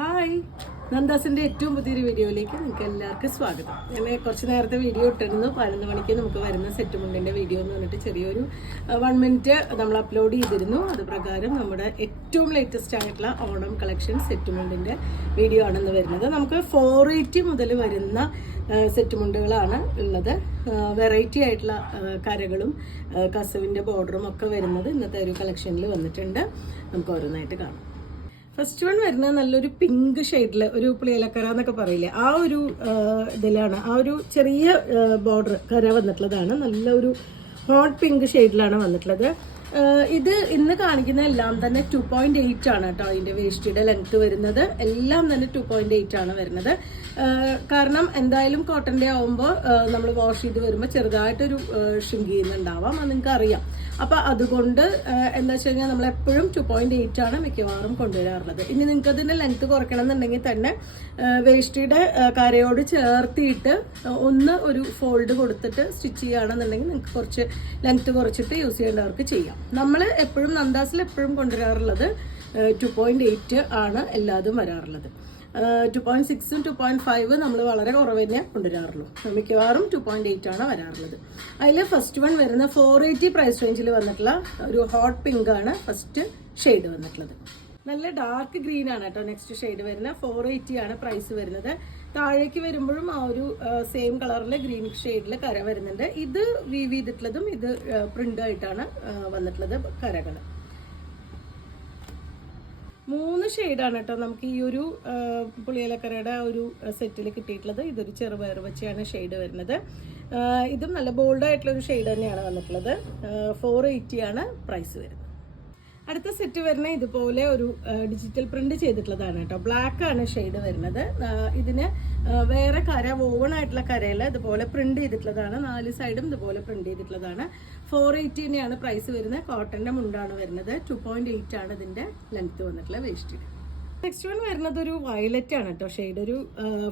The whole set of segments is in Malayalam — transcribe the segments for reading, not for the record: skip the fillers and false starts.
ഹായ്, നന്ദാസിൻ്റെ ഏറ്റവും പുതിയൊരു വീഡിയോയിലേക്ക് നിങ്ങൾക്ക് എല്ലാവർക്കും സ്വാഗതം. ഞാൻ കുറച്ച് നേരത്തെ വീഡിയോ ഇട്ടിരുന്നു. 11 മണിക്ക് നമുക്ക് വരുന്ന സെറ്റ് മുണ്ടിൻ്റെ വീഡിയോ എന്ന് പറഞ്ഞിട്ട് ചെറിയൊരു 1 മിനിറ്റ് നമ്മൾ അപ്ലോഡ് ചെയ്തിരുന്നു. അത് പ്രകാരം നമ്മുടെ ഏറ്റവും ലേറ്റസ്റ്റ് ആയിട്ടുള്ള ഓണം കളക്ഷൻ സെറ്റ് മുണ്ടിൻ്റെ വീഡിയോ ആണെന്ന് വരുന്നത്. നമുക്ക് 480 മുതൽ വരുന്ന സെറ്റ് മുണ്ടുകളാണ് ഉള്ളത്. വെറൈറ്റി ആയിട്ടുള്ള കരകളും കസവിൻ്റെ ബോർഡറും ഒക്കെ വരുന്നത് ഇന്നത്തെ ഒരു കളക്ഷനിൽ വന്നിട്ടുണ്ട്. നമുക്ക് ഓരോന്നായിട്ട് കാണാം. ഫസ്റ്റ് വൺ വരുന്നത് നല്ലൊരു പിങ്ക് ഷെയ്ഡിൽ ഒരു പുളിയലക്കര എന്നൊക്കെ പറയില്ലേ, ആ ഒരു ഇതിലാണ്. ആ ഒരു ചെറിയ ബോർഡർ കര വന്നിട്ടുള്ളതാണ്. നല്ലൊരു ഹോട്ട് പിങ്ക് ഷെയ്ഡിലാണ് വന്നിട്ടുള്ളത്. ഇത് ഇന്ന് കാണിക്കുന്ന എല്ലാം തന്നെ 2.8 ആണ് കേട്ടോ. അതിൻ്റെ വേസ്റ്റിയുടെ ലെങ്ത് വരുന്നത് എല്ലാം തന്നെ 2.8 ആണ് വരുന്നത്. കാരണം എന്തായാലും കോട്ടൻ്റെ ആവുമ്പോൾ നമ്മൾ വാഷ് ചെയ്ത് വരുമ്പോൾ ചെറുതായിട്ടൊരു ഷ്രിങ്ക് ചെയ്യുന്നുണ്ടാവാം, അത് നിങ്ങൾക്ക് അറിയാം. അപ്പം അതുകൊണ്ട് എന്താ വെച്ച് കഴിഞ്ഞാൽ നമ്മളെപ്പോഴും 2.8 ആണ് മിക്കവാറും കൊണ്ടുവരാറുള്ളത്. ഇനി നിങ്ങൾക്ക് അതിൻ്റെ ലെങ്ത് കുറയ്ക്കണം എന്നുണ്ടെങ്കിൽ തന്നെ വേസ്റ്റിയുടെ കരയോട് ചേർത്തിയിട്ട് ഒന്ന് ഒരു ഫോൾഡ് കൊടുത്തിട്ട് സ്റ്റിച്ച് ചെയ്യുകയാണെന്നുണ്ടെങ്കിൽ നിങ്ങൾക്ക് കുറച്ച് ലെങ്ത് കുറച്ചിട്ട് യൂസ് ചെയ്യേണ്ടവർക്ക് ചെയ്യാം. നമ്മൾ എപ്പോഴും നന്ദാസിൽ എപ്പോഴും കൊണ്ടുവരാറുള്ളത് 2.8 ആണ് എല്ലാതും വരാറുള്ളത്. 2.6ഉം 2.5 നമ്മൾ വളരെ കുറവ് തന്നെ കൊണ്ടുവരാറുള്ളൂ. മിക്കവാറും 2.8 ആണ് വരാറുള്ളത്. അതിൽ ഫസ്റ്റ് വൺ വരുന്ന 480 പ്രൈസ് റേഞ്ചിൽ വന്നിട്ടുള്ള ഒരു ഹോട്ട് പിങ്ക് ആണ് ഫസ്റ്റ് ഷെയ്ഡ് വന്നിട്ടുള്ളത്. നല്ല ഡാർക്ക് ഗ്രീൻ ആണ് കേട്ടോ നെക്സ്റ്റ് ഷെയ്ഡ് വരുന്നത്. 480 ആണ് പ്രൈസ് വരുന്നത്. താഴേക്ക് വരുമ്പോഴും ആ ഒരു സെയിം കളറിൽ ഗ്രീൻ ഷെയ്ഡിൽ കര വരുന്നുണ്ട്. ഇത് വീവ് ചെയ്തിട്ടുള്ളതും ഇത് പ്രിന്റ് ആയിട്ടാണ് വന്നിട്ടുള്ളത് കരകൾ. 3 ഷെയ്ഡാണ് കേട്ടോ നമുക്ക് ഈ ഒരു പുളിയലക്കരയുടെ ഒരു സെറ്റിൽ കിട്ടിയിട്ടുള്ളത്. ഇതൊരു ചെറുപയർ വെച്ചാണ് ഷെയ്ഡ് വരുന്നത്. ഇതും നല്ല ബോൾഡ് ആയിട്ടുള്ളൊരു ഷെയ്ഡ് തന്നെയാണ് വന്നിട്ടുള്ളത്. 480 ആണ് പ്രൈസ് വരുന്നത്. അടുത്ത സെറ്റ് വരുന്നത് ഇതുപോലെ ഒരു ഡിജിറ്റൽ പ്രിന്റ് ചെയ്തിട്ടുള്ളതാണ് കേട്ടോ. ബ്ലാക്ക് ആണ് ഷെയ്ഡ് വരുന്നത്. ഇതിന് വേറെ കര വോവൺ ആയിട്ടുള്ള കരയിൽ ഇതുപോലെ പ്രിന്റ് ചെയ്തിട്ടുള്ളതാണ്. 4 സൈഡും ഇതുപോലെ പ്രിന്റ് ചെയ്തിട്ടുള്ളതാണ്. 480 തന്നെയാണ് പ്രൈസ് വരുന്നത്. കോട്ടന്റെ മുണ്ടാണ് വരുന്നത്. 2.8 ആണ് ഇതിന്റെ ലെങ്ത് വന്നിട്ടുള്ള വേസ്റ്റ്. നെക്സ്റ്റ് വൺ വരുന്നത് ഒരു വയലറ്റ് ആണ് കേട്ടോ ഷെയ്ഡ്. ഒരു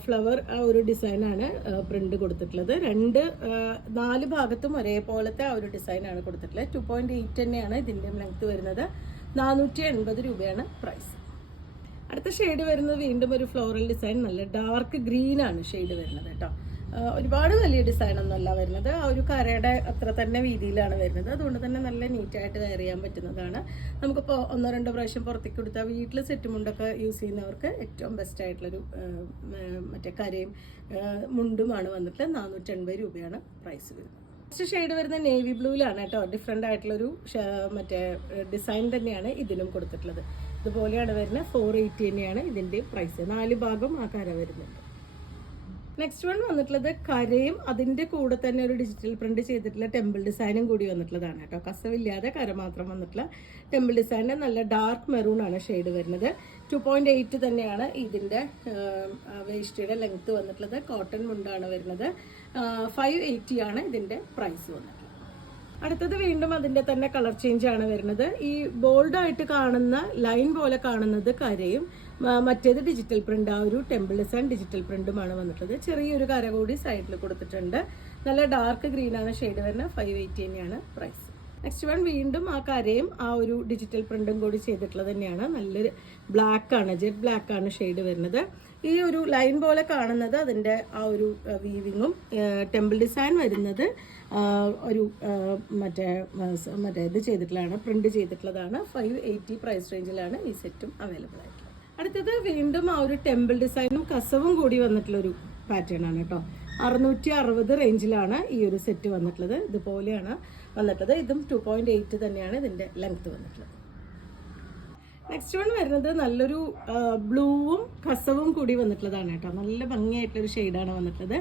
ഫ്ലവർ ആ ഒരു ഡിസൈനാണ് പ്രിന്റ് കൊടുത്തിട്ടുള്ളത്. 4 ഭാഗത്തും ഒരേപോലത്തെ ആ ഒരു ഡിസൈനാണ് കൊടുത്തിട്ടുള്ളത്. 2.8 തന്നെയാണ് ഇതിൻ്റെ ലെങ്ത് വരുന്നത്. 480 രൂപയാണ് പ്രൈസ്. അടുത്ത ഷെയ്ഡ് വരുന്നത് വീണ്ടും ഒരു ഫ്ലോറൽ ഡിസൈൻ. നല്ല ഡാർക്ക് ഗ്രീൻ ആണ് ഷെയ്ഡ് വരുന്നത് കേട്ടോ. ഒരുപാട് വലിയ ഡിസൈൻ ഒന്നുമല്ല വരുന്നത്. ആ ഒരു കരയുടെ അത്ര തന്നെ വീതിയിലാണ് വരുന്നത്. അതുകൊണ്ട് തന്നെ നല്ല നീറ്റായിട്ട് വെയർ ചെയ്യാൻ പറ്റുന്നതാണ്. നമുക്കിപ്പോൾ 1-2 പ്രാവശ്യം പുറത്തേക്ക് കൊടുത്താൽ വീട്ടിൽ സെറ്റ് മുണ്ടൊക്കെ യൂസ് ചെയ്യുന്നവർക്ക് ഏറ്റവും ബെസ്റ്റ് ആയിട്ടുള്ളൊരു മറ്റേ കരയും മുണ്ടുമാണ് വന്നിട്ട് 480 രൂപയാണ് പ്രൈസ് വരുന്നത്. നെക്സ്റ്റ് ഷെയ്ഡ് വരുന്ന നേവി ബ്ലൂവിലാണ് കേട്ടോ. ഡിഫറെൻ്റ് ആയിട്ടുള്ളൊരു മറ്റേ ഡിസൈൻ തന്നെയാണ് ഇതിനും കൊടുത്തിട്ടുള്ളത്. ഇതുപോലെയാണ് വരുന്നത്. 480 തന്നെയാണ് ഇതിൻ്റെ പ്രൈസ്. 4 ഭാഗം ആ കര വരുന്നുണ്ട്. നെക്സ്റ്റ് വൺ വന്നിട്ടുള്ളത് കരയും അതിൻ്റെ കൂടെ തന്നെ ഒരു ഡിജിറ്റൽ പ്രിന്റ് ചെയ്തിട്ടുള്ള ടെമ്പിൾ ഡിസൈനും കൂടി വന്നിട്ടുള്ളതാണ് കേട്ടോ. കസവില്ലാതെ കര മാത്രം വന്നിട്ടുള്ള ടെമ്പിൾ ഡിസൈനിൻ്റെ നല്ല ഡാർക്ക് മെറൂൺ ആണ് ഷെയ്ഡ് വരുന്നത്. 2.8 തന്നെയാണ് ഇതിൻ്റെ വേസ്റ്റിയുടെ ലെങ്ത് വന്നിട്ടുള്ളത്. കോട്ടൺ മുണ്ടാണ് വരുന്നത്. 580 ആണ് ഇതിൻ്റെ പ്രൈസ് വന്നിട്ടുള്ളത്. അടുത്തത് വീണ്ടും അതിൻ്റെ തന്നെ കളർ ചേഞ്ച് ആണ് വരുന്നത്. ഈ ബോൾഡായിട്ട് കാണുന്ന ലൈൻ പോലെ കാണുന്നത് കരയും മറ്റേത് ഡിജിറ്റൽ പ്രിന്റ്, ആ ഒരു ടെമ്പിൾ ഡിസൈൻ ഡിജിറ്റൽ പ്രിന്റുമാണ് വന്നിട്ടുള്ളത്. ചെറിയൊരു കര കൂടി സൈഡിൽ കൊടുത്തിട്ടുണ്ട്. നല്ല ഡാർക്ക് ഗ്രീൻ ആണ് ഷെയ്ഡ് വരുന്നത്. 580 തന്നെയാണ് പ്രൈസ്. നെക്സ്റ്റ് വൺ വീണ്ടും ആ കരയും ആ ഒരു ഡിജിറ്റൽ പ്രിന്റും കൂടി ചെയ്തിട്ടുള്ളത് തന്നെയാണ്. നല്ലൊരു ബ്ലാക്ക് ആണ്, ജെറ്റ് ബ്ലാക്ക് ആണ് ഷെയ്ഡ് വരുന്നത്. ഈ ഒരു ലൈൻ പോലെ കാണുന്നത് അതിൻ്റെ ആ ഒരു വീവിങ്ങും ടെമ്പിൾ ഡിസൈൻ വരുന്നത് ഒരു മറ്റേ ഇത് ചെയ്തിട്ടുള്ളതാണ്, പ്രിന്റ് ചെയ്തിട്ടുള്ളതാണ്. 580 പ്രൈസ് റേഞ്ചിലാണ് ഈ സെറ്റും അവൈലബിൾ ആയിട്ടുള്ളത്. അടുത്തത് വീണ്ടും ആ ഒരു ടെമ്പിൾ ഡിസൈനും കസവും കൂടി വന്നിട്ടുള്ളൊരു പാറ്റേൺ ആണ് കേട്ടോ. 660 റേഞ്ചിലാണ് ഈ ഒരു സെറ്റ് വന്നിട്ടുള്ളത്. ഇതുപോലെയാണ് വന്നിട്ടുള്ളത്. ഇതും 2.8 തന്നെയാണ് ഇതിൻ്റെ ലെങ്ത് വന്നിട്ടുള്ളത്. നെക്സ്റ്റ് വൺ വരുന്നത് നല്ലൊരു ബ്ലൂവും കസവും കൂടി വന്നിട്ടുള്ളതാണ് കേട്ടോ. നല്ല ഭംഗിയായിട്ടൊരു ഷെയ്ഡാണ് വന്നിട്ടുള്ളത്.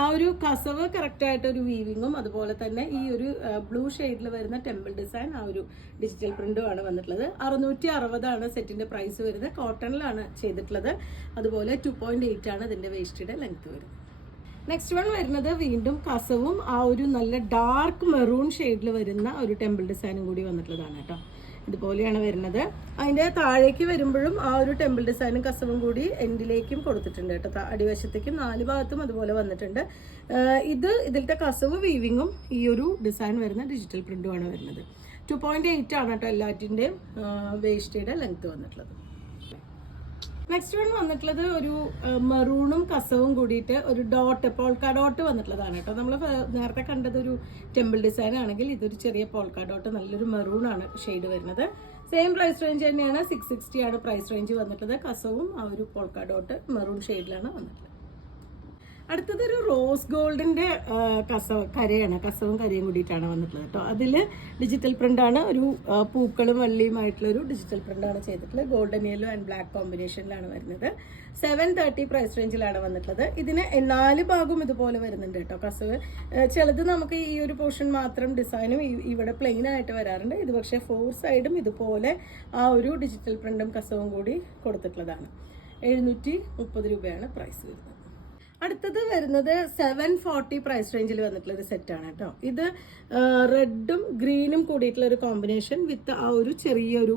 ആ ഒരു കസവ് കറക്റ്റായിട്ടൊരു വീവിങ്ങും അതുപോലെ തന്നെ ഈ ഒരു ബ്ലൂ ഷെയ്ഡിൽ വരുന്ന ടെമ്പിൾ ഡിസൈൻ ആ ഒരു ഡിജിറ്റൽ പ്രിന്റുമാണ് വന്നിട്ടുള്ളത്. 660 ആണ് സെറ്റിൻ്റെ പ്രൈസ് വരുന്നത്. കോട്ടണിലാണ് ചെയ്തിട്ടുള്ളത്. അതുപോലെ 2.8 ആണ് ഇതിൻ്റെ വേസ്റ്റിയുടെ ലെങ്ത് വരുന്നത്. നെക്സ്റ്റ് വൺ വരുന്നത് വീണ്ടും കസവും ആ ഒരു നല്ല ഡാർക്ക് മെറൂൺ ഷെയ്ഡിൽ വരുന്ന ഒരു ടെമ്പിൾ ഡിസൈനും കൂടി വന്നിട്ടുള്ളതാണ് കേട്ടോ. ഇതുപോലെയാണ് വരുന്നത്. അതിൻ്റെ താഴേക്ക് വരുമ്പോഴും ആ ഒരു ടെമ്പിൾ ഡിസൈനും കസവും കൂടി എൻഡിലേക്കും കൊടുത്തിട്ടുണ്ട് കേട്ടോ. അടിവശത്തേക്കും 4 ഭാഗത്തും അതുപോലെ വന്നിട്ടുണ്ട്. ഇതിലത്തെ കസവ് വീവിങ്ങും ഈ ഒരു ഡിസൈൻ വരുന്ന ഡിജിറ്റൽ പ്രിന്റുമാണ് വരുന്നത്. 2.8 ആണ് കേട്ടോ എല്ലാറ്റിൻ്റെയും വേസ്റ്റിയുടെ ലെങ്ത് വന്നിട്ടുള്ളത്. നെക്സ്റ്റ് വൺ വന്നിട്ടുള്ളത് ഒരു മെറൂണും കസവും കൂടിയിട്ട് ഒരു ഡോട്ട് പോൾക്ക ഡോട്ട് വന്നിട്ടുള്ളതാണ് കേട്ടോ. നമ്മൾ നേരത്തെ കണ്ടത് ഒരു ടെമ്പിൾ ഡിസൈൻ ആണെങ്കിൽ ഇതൊരു ചെറിയ പോൾക്ക ഡോട്ട്, നല്ലൊരു മെറൂൺ ആണ് ഷെയ്ഡ് വരുന്നത്. സെയിം പ്രൈസ് റേഞ്ച് തന്നെയാണ്, 660 ആണ് പ്രൈസ് റേഞ്ച് വന്നിട്ടുള്ളത്. കസവും ആ ഒരു പോൾക്ക ഡോട്ട് മെറൂൺ ഷെയ്ഡിലാണ് വന്നിട്ടുള്ളത്. അടുത്തതൊരു റോസ് ഗോൾഡിന്റെ കരയാണ്, കസവും കരയും കൂടിയിട്ടാണ് വന്നിട്ടുള്ളത് കേട്ടോ. അതിൽ ഡിജിറ്റൽ പ്രിന്റാണ്, ഒരു പൂക്കളും വള്ളിയുമായിട്ടുള്ളൊരു ഡിജിറ്റൽ പ്രിന്റാണ് ചെയ്തിട്ടുള്ളത്. ഗോൾഡൻ യെല്ലോ ആൻഡ് ബ്ലാക്ക് കോമ്പിനേഷനിലാണ് വരുന്നത്. 730 പ്രൈസ് റേഞ്ചിലാണ് വന്നിട്ടുള്ളത്. ഇതിന് 4 ഭാഗവും ഇതുപോലെ വരുന്നുണ്ട് കേട്ടോ കസവ്. ചിലത് നമുക്ക് ഈ ഒരു പോർഷൻ മാത്രം ഡിസൈനും ഇവിടെ പ്ലെയിൻ ആയിട്ട് വരാറുണ്ട്. ഇത് പക്ഷേ 4 സൈഡും ഇതുപോലെ ആ ഒരു ഡിജിറ്റൽ പ്രിന്റും കസവും കൂടി കൊടുത്തിട്ടുള്ളതാണ്. 730 രൂപയാണ് പ്രൈസ് വരുന്നത്. അടുത്തത് വരുന്നത് 740 പ്രൈസ് റേഞ്ചിൽ വന്നിട്ടുള്ള ഒരു സെറ്റാണ് കേട്ടോ. ഇത് റെഡും ഗ്രീനും കൂടിയിട്ടുള്ള ഒരു കോമ്പിനേഷൻ വിത്ത് ആ ഒരു ചെറിയൊരു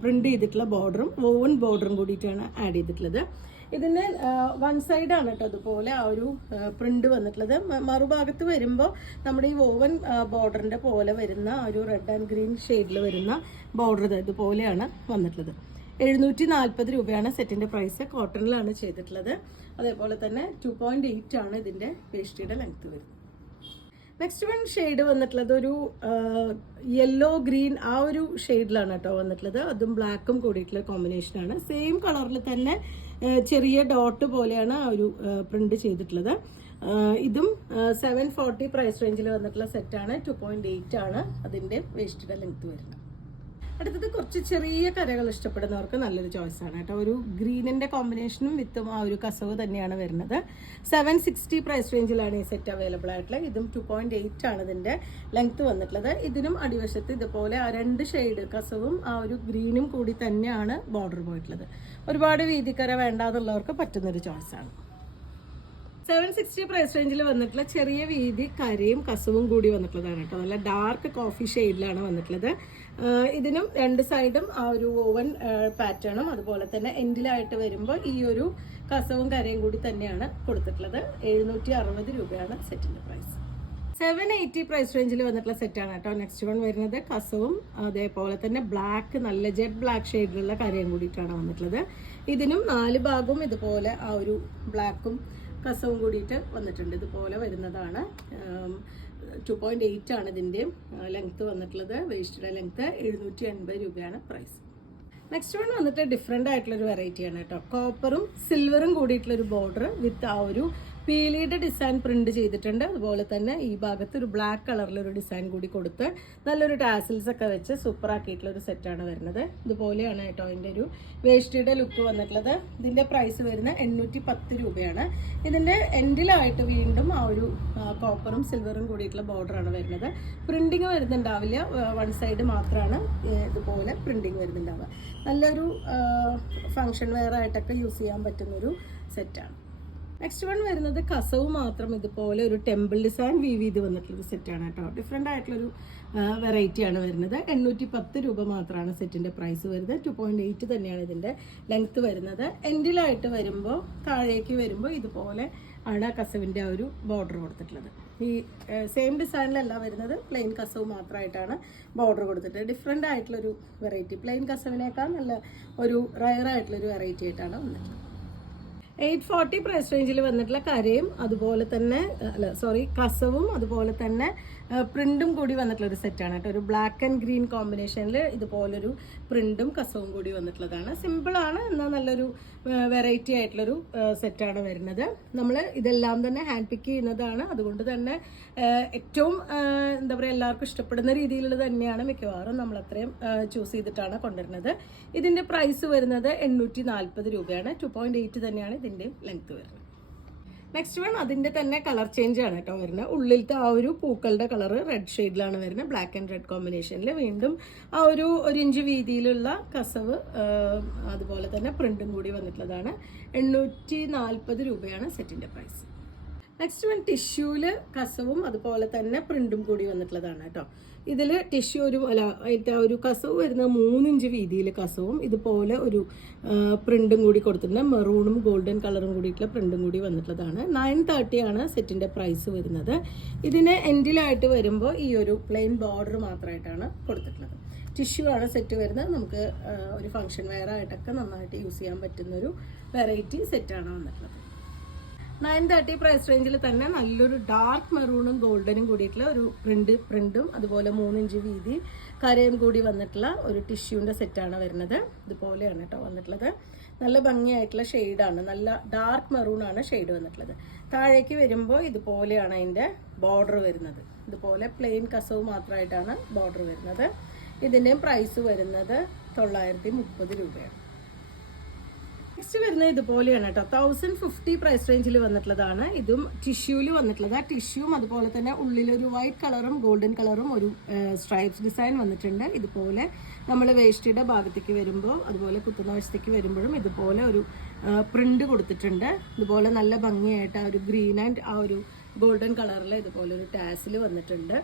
പ്രിന്റ് ചെയ്തിട്ടുള്ള ബോർഡറും വോവൻ ബോർഡറും കൂടിയിട്ടാണ് ആഡ് ചെയ്തിട്ടുള്ളത്. ഇതിന് 1 സൈഡാണ് കേട്ടോ അതുപോലെ ആ ഒരു പ്രിന്റ് വന്നിട്ടുള്ളത്. മറുഭാഗത്ത് വരുമ്പോൾ നമ്മുടെ ഈ വോവൻ ബോർഡറിന്റെ പോലെ വരുന്ന ഒരു റെഡ് ആൻഡ് ഗ്രീൻ ഷെയ്ഡിൽ വരുന്ന ബോർഡർ ഇതുപോലെയാണ് വന്നിട്ടുള്ളത്. 740 രൂപയാണ് സെറ്റിന്റെ പ്രൈസ്. കോട്ടണിലാണ് ചെയ്തിട്ടുള്ളത്. അതേപോലെ തന്നെ 2.8 ആണ് ഇതിന്റെ വേഷ്ടിയുടെ ലെങ്ത് വരുന്നത്. നെക്സ്റ്റ് വൺ ഷെയ്ഡ് വന്നിട്ടുള്ളത് ഒരു യെല്ലോ ഗ്രീൻ ആ ഒരു ഷെയ്ഡിലാണ് കേട്ടോ വന്നിട്ടുള്ളത്. അതും ബ്ലാക്കും കൂടിയിട്ടുള്ള കോമ്പിനേഷനാണ്. സെയിം കളറിൽ തന്നെ ചെറിയ ഡോട്ട് പോലെയാണ് ആ ഒരു പ്രിന്റ് ചെയ്തിട്ടുള്ളത്. ഇതും 740 പ്രൈസ് റേഞ്ചിൽ വന്നിട്ടുള്ള സെറ്റാണ്. 2.8 ആണ് അതിന്റെ വേഷ്ടിയുടെ ലെങ്ത് വരുന്നത്. അടുത്തത് കുറച്ച് ചെറിയ കരകൾ ഇഷ്ടപ്പെടുന്നവർക്ക് നല്ലൊരു ചോയ്സ് ആണ് കേട്ടോ. ഒരു ഗ്രീനിന്റെ കോമ്പിനേഷനും വിത്തും ആ ഒരു കസവ് തന്നെയാണ് വരുന്നത്. 760 പ്രൈസ് റേഞ്ചിലാണ് ഈ സെറ്റ് അവൈലബിൾ ആയിട്ടുള്ളത്. ഇതും 2.8 ആണ് ഇതിന്റെ ലെങ്ത് വന്നിട്ടുള്ളത്. ഇതിനും അടിവശത്ത് ഇതുപോലെ ആ 2 ഷെയ്ഡ് കസവും ആ ഒരു ഗ്രീനും കൂടി തന്നെയാണ് ബോർഡർ പോയിട്ടുള്ളത്. ഒരുപാട് വീതിക്കര വേണ്ടാന്നുള്ളവർക്ക് പറ്റുന്നൊരു ചോയ്സ് ആണ്. 760 പ്രൈസ് റേഞ്ചിൽ വന്നിട്ടുള്ള ചെറിയ വീതി കരയും കസവും കൂടി വന്നിട്ടുള്ളതാണ് കേട്ടോ. നല്ല ഡാർക്ക് കോഫി ഷെയ്ഡിലാണ് വന്നിട്ടുള്ളത്. ഇതിനും 2 സൈഡും ആ ഒരു ഓവൻ പാറ്റേണും അതുപോലെ തന്നെ എൻഡിലായിട്ട് വരുമ്പോൾ ഈ ഒരു കസവും കരയും കൂടി തന്നെയാണ് കൊടുത്തിട്ടുള്ളത്. 760 രൂപയാണ് സെറ്റിന്റെ പ്രൈസ്. 780 പ്രൈസ് റേഞ്ചിൽ വന്നിട്ടുള്ള സെറ്റാണ് കേട്ടോ നെക്സ്റ്റ് വൺ വരുന്നത്. കസവും അതേപോലെ തന്നെ ബ്ലാക്ക് നല്ല ജെറ്റ് ബ്ലാക്ക് ഷെയ്ഡിലുള്ള കരയും കൂടിയിട്ടാണ് വന്നിട്ടുള്ളത്. ഇതിനും 4 ഭാഗവും ഇതുപോലെ ആ ഒരു ബ്ലാക്കും കസവും കൂടിയിട്ട് വന്നിട്ടുണ്ട്. ഇതുപോലെ വരുന്നതാണ്. 2.8 ആണ് ഇതിൻ്റെ ലെങ്ത് വന്നിട്ടുള്ളത്. വേസ്റ്റിയുടെ ലെങ്ത് 780 രൂപയാണ് പ്രൈസ്. നെക്സ്റ്റ് വൺ വന്നിട്ട് ഡിഫറെൻ്റ് ആയിട്ടുള്ളൊരു വെറൈറ്റിയാണ് കേട്ടോ. കോപ്പറും സിൽവറും കൂടിയിട്ടുള്ളൊരു ബോർഡർ വിത്ത് ആ ഒരു പീലിയുടെ ഡിസൈൻ പ്രിന്റ് ചെയ്തിട്ടുണ്ട്. അതുപോലെ തന്നെ ഈ ഭാഗത്ത് ഒരു ബ്ലാക്ക് കളറിലൊരു ഡിസൈൻ കൂടി കൊടുത്ത് നല്ലൊരു ടാസിൽസ് ഒക്കെ വെച്ച് സൂപ്പർ ആക്കിയിട്ടുള്ള ഒരു സെറ്റാണ് വരുന്നത്. ഇതുപോലെയാണ് കേട്ടോ അതിൻ്റെ ഒരു വേഷ്ടിയുടെ ലുക്ക് വന്നിട്ടുള്ളത്. ഇതിൻ്റെ പ്രൈസ് വരുന്നത് 810 രൂപയാണ്. ഇതിൻ്റെ എൻഡിലായിട്ട് വീണ്ടും ആ ഒരു കോപ്പറും സിൽവറും കൂടിയിട്ടുള്ള ബോർഡറാണ് വരുന്നത്. പ്രിന്റിങ് വരുന്നുണ്ടാവില്ല, 1 സൈഡ് മാത്രമാണ് ഇതുപോലെ പ്രിന്റിങ് വരുന്നുണ്ടാവുക. നല്ലൊരു ഫങ്ഷൻ വെയർ ആയിട്ടൊക്കെ യൂസ് ചെയ്യാൻ പറ്റുന്നൊരു സെറ്റാണ്. നെക്സ്റ്റ് വൺ വരുന്നത് കസവ് മാത്രം ഇതുപോലെ ഒരു ടെമ്പിൾ ഡിസൈൻ വീവ് ചെയ്ത് വന്നിട്ടുള്ളൊരു സെറ്റാണ് കേട്ടോ. ഡിഫറെൻ്റ് ആയിട്ടുള്ളൊരു വെറൈറ്റിയാണ് വരുന്നത്. 810 രൂപ മാത്രമാണ് സെറ്റിൻ്റെ പ്രൈസ് വരുന്നത്. 2.8 തന്നെയാണ് ഇതിൻ്റെ ലെങ്ത്ത് വരുന്നത്. എൻഡിലായിട്ട് വരുമ്പോൾ താഴേക്ക് വരുമ്പോൾ ഇതുപോലെ ആണ് കസവിൻ്റെ ആ ഒരു ബോർഡർ കൊടുത്തിട്ടുള്ളത്. ഈ സെയിം ഡിസൈനിലല്ല വരുന്നത്, പ്ലെയിൻ കസവ് മാത്രമായിട്ടാണ് ബോർഡർ കൊടുത്തിട്ട്. ഡിഫറെൻ്റ് ആയിട്ടുള്ളൊരു വെറൈറ്റി, പ്ലെയിൻ കസവിനേക്കാൾ നല്ല ഒരു റയർ ആയിട്ടുള്ളൊരു വെറൈറ്റി ആയിട്ടാണ് വന്നിട്ടുള്ളത്. 840 പ്രൈസ് റേഞ്ചിൽ വന്നിട്ടുള്ള കരയും അതുപോലെ തന്നെ കസവും അതുപോലെ തന്നെ പ്രിന്റും കൂടി വന്നിട്ടുള്ള ഒരു സെറ്റാണ് കേട്ടോ. ഒരു ബ്ലാക്ക് ആൻഡ് ഗ്രീൻ കോമ്പിനേഷനിൽ ഇതുപോലൊരു പ്രിന്റും കസവും കൂടി വന്നിട്ടുള്ളതാണ്. സിമ്പിളാണ് എന്നാൽ നല്ലൊരു വെറൈറ്റി ആയിട്ടുള്ളൊരു സെറ്റാണ് വരുന്നത്. നമ്മൾ ഇതെല്ലാം തന്നെ ഹാൻഡ് പിക്ക് ചെയ്യുന്നതാണ്. അതുകൊണ്ട് തന്നെ ഏറ്റവും എന്താ പറയുക എല്ലാവർക്കും ഇഷ്ടപ്പെടുന്ന രീതിയിലുള്ളത് തന്നെയാണ് മിക്കവാറും നമ്മൾ അത്രയും ചൂസ് ചെയ്തിട്ടാണ് കൊണ്ടുവരുന്നത്. ഇതിൻ്റെ പ്രൈസ് വരുന്നത് 840 രൂപയാണ്. 2.8 തന്നെയാണ് ഇതിൻ്റെ ലെങ്ത് വരുന്നത്. നെക്സ്റ്റ് വൺ അതിൻ്റെ തന്നെ കളർ ചേഞ്ച് ആണ് കേട്ടോ വരുന്നത്. ഉള്ളിലത്തെ ആ ഒരു പൂക്കളുടെ കളർ റെഡ് ഷെയ്ഡിലാണ് വരുന്നത്. ബ്ലാക്ക് ആൻഡ് റെഡ് കോമ്പിനേഷനിൽ വീണ്ടും ആ ഒരു 1 ഇഞ്ച് വീതിയിലുള്ള കസവ് അതുപോലെ തന്നെ പ്രിന്റും കൂടി വന്നിട്ടുള്ളതാണ്. 840 രൂപയാണ് സെറ്റിൻ്റെ പ്രൈസ്. നെക്സ്റ്റ് വൺ ടിഷ്യൂല് കസവും അതുപോലെ തന്നെ പ്രിന്റും കൂടി വന്നിട്ടുള്ളതാണ് കേട്ടോ. ഇതിൽ ടിഷ്യൂ ഒരു കസവ് വരുന്ന 3 ഇഞ്ച് വീതിയിൽ കസവും ഇതുപോലെ ഒരു പ്രിന്റും കൂടി കൊടുത്തിട്ടുണ്ട്. മെറൂണും ഗോൾഡൻ കളറും കൂടിയിട്ടുള്ള പ്രിന്റും കൂടി വന്നിട്ടുള്ളതാണ്. 930 ആണ് സെറ്റിൻ്റെ പ്രൈസ് വരുന്നത്. ഇതിന് എൻഡിലായിട്ട് വരുമ്പോൾ ഈ ഒരു പ്ലെയിൻ ബോർഡർ മാത്രമായിട്ടാണ് കൊടുത്തിട്ടുള്ളത്. ടിഷ്യൂ ആണ് സെറ്റ് വരുന്നത്. നമുക്ക് ഒരു ഫംഗ്ഷൻ വെയർ ആയിട്ടൊക്കെ നന്നായിട്ട് യൂസ് ചെയ്യാൻ പറ്റുന്നൊരു വെറൈറ്റി സെറ്റാണ് വന്നിട്ടുള്ളത്. 930 പ്രൈസ് റേഞ്ചിൽ തന്നെ നല്ലൊരു ഡാർക്ക് മെറൂണും ഗോൾഡനും കൂടിയിട്ടുള്ള ഒരു പ്രിന്റും അതുപോലെ 3 ഇഞ്ച് വീതി കരയും കൂടി വന്നിട്ടുള്ള ഒരു ടിഷ്യൂവിൻ്റെ സെറ്റാണ് വരുന്നത്. ഇതുപോലെയാണ് കേട്ടോ വന്നിട്ടുള്ളത്. നല്ല ഭംഗിയായിട്ടുള്ള ഷെയ്ഡാണ്, നല്ല ഡാർക്ക് മെറൂൺ ആണ് ഷെയ്ഡ് വന്നിട്ടുള്ളത്. താഴേക്ക് വരുമ്പോൾ ഇതുപോലെയാണ് അതിൻ്റെ ബോർഡർ വരുന്നത്. ഇതുപോലെ പ്ലെയിൻ കസവ് മാത്രമായിട്ടാണ് ബോർഡർ വരുന്നത്. ഇതിൻ്റെയും പ്രൈസ് വരുന്നത് 930 രൂപയാണ്. നെക്സ്റ്റ് വരുന്നത് ഇതുപോലെയാണ് കേട്ടോ. 1050 പ്രൈസ് റേഞ്ചിൽ വന്നിട്ടുള്ളതാണ്. ഇതും ടിഷ്യൂവിൽ വന്നിട്ടുള്ളത്. ആ ടിഷ്യൂവും അതുപോലെ തന്നെ ഉള്ളിലൊരു വൈറ്റ് കളറും ഗോൾഡൻ കളറും ഒരു സ്ട്രൈപ്സ് ഡിസൈൻ വന്നിട്ടുണ്ട്. ഇതുപോലെ നമ്മൾ വേസ്റ്റിയുടെ ഭാഗത്തേക്ക് വരുമ്പോൾ അതുപോലെ കുത്തുന്ന വശത്തേക്ക് വരുമ്പോഴും ഇതുപോലെ ഒരു പ്രിന്റ് കൊടുത്തിട്ടുണ്ട്. ഇതുപോലെ നല്ല ഭംഗിയായിട്ട് ആ ഒരു ഗ്രീൻ ആൻഡ് ആ ഒരു ഗോൾഡൻ കളറിൽ ഇതുപോലെ ഒരു ടാസിൽ വന്നിട്ടുണ്ട്.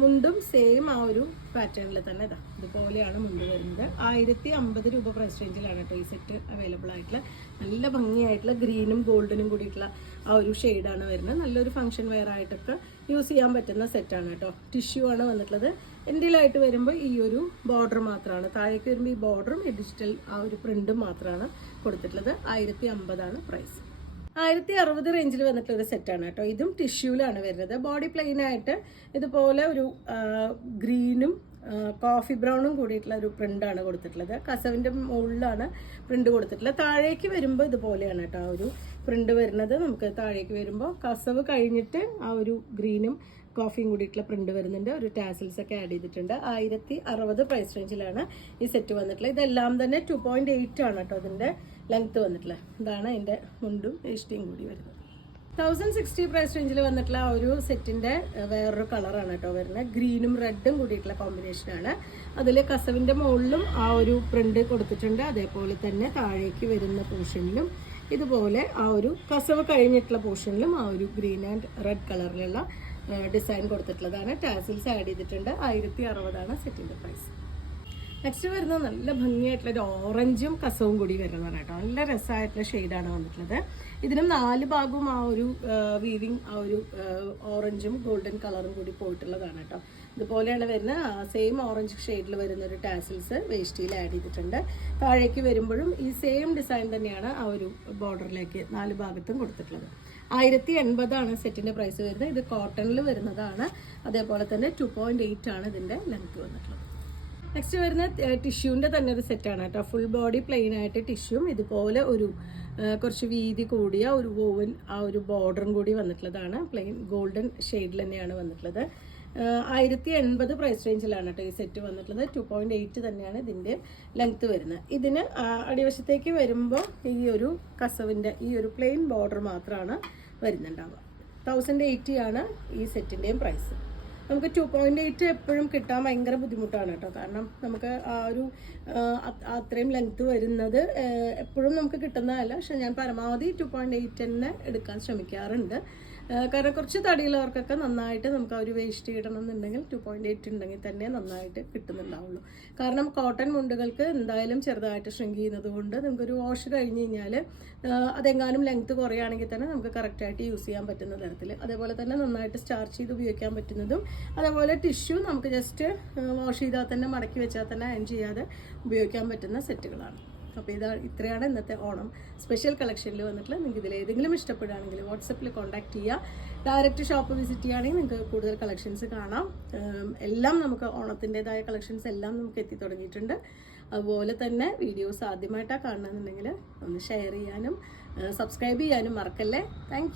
മുണ്ടും സെയിം ആ ഒരു പാറ്റേണിൽ തന്നെ ഇതുപോലെയാണ് മുണ്ട് വരുന്നത്. 1050 രൂപ പ്രൈസ് റേഞ്ചിലാണ് കേട്ടോ ഈ സെറ്റ് അവൈലബിൾ ആയിട്ടുള്ള. നല്ല ഭംഗിയായിട്ടുള്ള ഗ്രീനും ഗോൾഡനും കൂടിയിട്ടുള്ള ആ ഒരു ഷെയ്ഡാണ് വരുന്നത്. നല്ലൊരു ഫംഗ്ഷൻ വെയർ ആയിട്ടൊക്കെ യൂസ് ചെയ്യാൻ പറ്റുന്ന സെറ്റാണ് കേട്ടോ. ടിഷ്യൂ ആണ് വന്നിട്ടുള്ളത്. എൻഡിലായിട്ട് വരുമ്പോൾ ഈ ഒരു ബോർഡർ മാത്രമാണ്, താഴേക്ക് വരുമ്പോൾ ഈ ബോർഡറും ഈ ഡിജിറ്റൽ ആ ഒരു പ്രിന്റും മാത്രമാണ് കൊടുത്തിട്ടുള്ളത്. 1050 പ്രൈസ്. 1060 റേഞ്ചിൽ വന്നിട്ടുള്ള ഒരു സെറ്റാണ് കേട്ടോ. ഇതും ടിഷ്യൂലാണ് വരുന്നത്. ബോഡി പ്ലെയിൻ ആയിട്ട് ഇതുപോലെ ഒരു ഗ്രീനും കോഫി ബ്രൗണും കൂടിയിട്ടുള്ള ഒരു പ്രിന്റാണ് കൊടുത്തിട്ടുള്ളത്. കസവിൻ്റെ മുകളിലാണ് പ്രിന്റ് കൊടുത്തിട്ടുള്ളത്. താഴേക്ക് വരുമ്പോൾ ഇതുപോലെയാണ് കേട്ടോ ആ ഒരു പ്രിന്റ് വരുന്നത്. നമുക്ക് താഴേക്ക് വരുമ്പോൾ കസവ് കഴിഞ്ഞിട്ട് ആ ഒരു ഗ്രീനും കോഫിയും കൂടിയിട്ടുള്ള പ്രിന്റ് വരുന്നുണ്ട്. ഒരു ടാസിൽസ് ഒക്കെ ആഡ് ചെയ്തിട്ടുണ്ട്. 1060 പ്രൈസ് റേഞ്ചിലാണ് ഈ സെറ്റ് വന്നിട്ടുള്ളത്. ഇതെല്ലാം തന്നെ 2.8 ആണ് കേട്ടോ ഇതിൻ്റെ ലെങ്ത് വന്നിട്ടുള്ളത്. ഇതാണ് അതിൻ്റെ മുണ്ടും വേഷ്ടിയും കൂടി വരുന്നത്. 1060 പ്രൈസ് റേഞ്ചിൽ വന്നിട്ടുള്ള ആ ഒരു സെറ്റിൻ്റെ വേറൊരു കളറാണ് കേട്ടോ വരുന്നത്. ഗ്രീനും റെഡും കൂടിയിട്ടുള്ള കോമ്പിനേഷനാണ്. അതിൽ കസവിൻ്റെ മുകളിലും ആ ഒരു പ്രിന്റ് കൊടുത്തിട്ടുണ്ട്. അതേപോലെ തന്നെ താഴേക്ക് വരുന്ന പോർഷനിലും ഇതുപോലെ ആ ഒരു കസവ് കഴിഞ്ഞിട്ടുള്ള പോർഷനിലും ആ ഒരു ഗ്രീൻ ആൻഡ് റെഡ് കളറിലുള്ള ഡിസൈൻ കൊടുത്തിട്ടുള്ളതാണ്. ടാസിൽസ് ആഡ് ചെയ്തിട്ടുണ്ട്. 1060 സെറ്റിൻ്റെ പ്രൈസ്. നെക്സ്റ്റ് വരുന്നത് നല്ല ഭംഗിയായിട്ടുള്ള ഒരു ഓറഞ്ചും കസവും കൂടി വരുന്നതാണ് കേട്ടോ. നല്ല രസമായിട്ടുള്ള ഷെയ്ഡാണ് വന്നിട്ടുള്ളത്. ഇതിനും 4 ഭാഗവും ആ ഒരു വീവിങ് ആ ഒരു ഓറഞ്ചും ഗോൾഡൻ കളറും കൂടി പോയിട്ടുള്ളതാണ് കേട്ടോ. ഇതുപോലെയാണ് വരുന്നത്. സെയിം ഓറഞ്ച് ഷെയ്ഡിൽ വരുന്ന ഒരു ടാസിൽസ് വേസ്റ്റിയിൽ ആഡ് ചെയ്തിട്ടുണ്ട്. താഴേക്ക് വരുമ്പോഴും ഈ സെയിം ഡിസൈൻ തന്നെയാണ് ആ ഒരു ബോർഡറിലേക്ക് 4 ഭാഗത്തും കൊടുത്തിട്ടുള്ളത്. 1080 സെറ്റിൻ്റെ പ്രൈസ് വരുന്നത്. ഇത് കോട്ടണിൽ വരുന്നതാണ്. അതേപോലെ തന്നെ 2.8 ആണ് ഇതിൻ്റെ ലെങ്ത് വന്നിട്ടുള്ളത്. നെക്സ്റ്റ് വരുന്ന ടിഷ്യൂവിൻ്റെ തന്നെ ഒരു സെറ്റാണ് കേട്ടോ. ഫുൾ ബോഡി പ്ലെയിൻ ആയിട്ട് ടിഷ്യൂവും ഇതുപോലെ ഒരു കുറച്ച് വീതി കൂടിയ ഒരു വോവൻ ആ ഒരു ബോർഡറും കൂടി വന്നിട്ടുള്ളതാണ്. പ്ലെയിൻ ഗോൾഡൻ ഷെയ്ഡിൽ തന്നെയാണ് വന്നിട്ടുള്ളത്. 1080 പ്രൈസ് റേഞ്ചിലാണ് കേട്ടോ ഈ സെറ്റ് വന്നിട്ടുള്ളത്. 2.8 തന്നെയാണ് ഇതിൻ്റെ ലെങ്ത് വരുന്നത്. ഇതിന് അടിവശത്തേക്ക് വരുമ്പോൾ ഈ ഒരു കസവിൻ്റെ ഈ ഒരു പ്ലെയിൻ ബോർഡർ മാത്രമാണ് വരുന്നുണ്ടാവുക. 1080 ആണ് ഈ സെറ്റിൻ്റെയും പ്രൈസ്. നമുക്ക് 2.8 എപ്പോഴും കിട്ടാൻ ഭയങ്കര ബുദ്ധിമുട്ടാണ് കേട്ടോ. കാരണം നമുക്ക് ആ ഒരു അത്രയും ലെങ്ത് വരുന്നത് എപ്പോഴും നമുക്ക് കിട്ടുന്നതല്ല. പക്ഷെ ഞാൻ പരമാവധി 2.8 തന്നെ എടുക്കാൻ ശ്രമിക്കാറുണ്ട്. കാരണം കുറച്ച് തടിയുള്ളവർക്കൊക്കെ നന്നായിട്ട് നമുക്ക് ആ ഒരു വേസ്റ്റ് ഇടണം എന്നുണ്ടെങ്കിൽ 2.8 ഉണ്ടെങ്കിൽ തന്നെ നന്നായിട്ട് കിട്ടുന്നുണ്ടാവുള്ളൂ. കാരണം കോട്ടൺ മുണ്ടുകൾക്ക് എന്തായാലും ചെറുതായിട്ട് ഷ്രിങ്ക് ചെയ്യുന്നത് കൊണ്ട് നമുക്കൊരു വാഷ് കഴിഞ്ഞ് കഴിഞ്ഞാൽ അതെങ്ങാനും ലെങ്ത് കുറയുകയാണെങ്കിൽ തന്നെ നമുക്ക് കറക്റ്റായിട്ട് യൂസ് ചെയ്യാൻ പറ്റുന്ന തരത്തിൽ, അതേപോലെ തന്നെ നന്നായിട്ട് സ്റ്റാർച്ച് ചെയ്ത് ഉപയോഗിക്കാൻ പറ്റുന്നതും, അതേപോലെ ടിഷ്യൂ നമുക്ക് ജസ്റ്റ് വാഷ് ചെയ്താൽ തന്നെ മടക്കി വെച്ചാൽ തന്നെ അയൺ ചെയ്യാതെ ഉപയോഗിക്കാൻ പറ്റുന്ന സെറ്റുകളാണ്. അപ്പോൾ ഇത്രയാണ് ഇന്നത്തെ ഓണം സ്പെഷ്യൽ കളക്ഷനിൽ വന്നിട്ടുള്ളത്. നിങ്ങൾക്ക് ഇതിൽ ഏതെങ്കിലും ഇഷ്ടപ്പെടുകയാണെങ്കിൽ വാട്സപ്പിൽ കോൺടാക്ട് ചെയ്യുക. ഡയറക്റ്റ് ഷോപ്പ് വിസിറ്റ് ചെയ്യുകയാണെങ്കിൽ നിങ്ങൾക്ക് കൂടുതൽ കളക്ഷൻസ് കാണാം. എല്ലാം നമുക്ക് ഓണത്തിൻ്റെതായ കളക്ഷൻസ് എല്ലാം നമുക്ക് എത്തി തുടങ്ങിയിട്ടുണ്ട്. അതുപോലെ തന്നെ വീഡിയോസ് ആദ്യമായിട്ടാണ് കാണണമെന്നുണ്ടെങ്കിൽ ഒന്ന് ഷെയർ ചെയ്യാനും സബ്സ്ക്രൈബ് ചെയ്യാനും മറക്കല്ലേ. താങ്ക്